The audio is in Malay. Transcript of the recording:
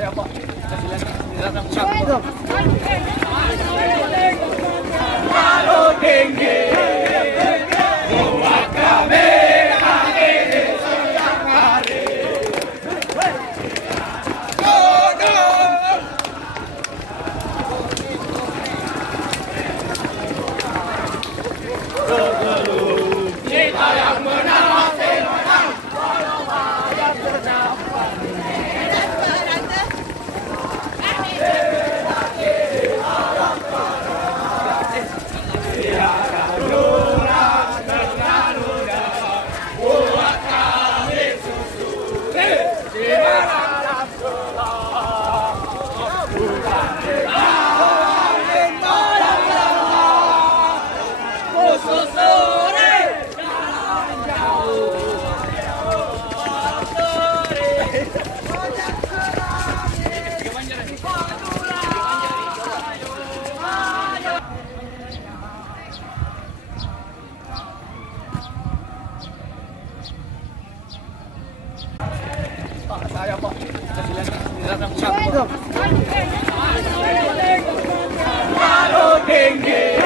saya Pak. Silakan bersama. Kalau tinggi buat kami ini setiap hari. Kita yang menang masih menang, walau banyak terdapat. Saya Pak. Silakan bersama. Kalau tinggi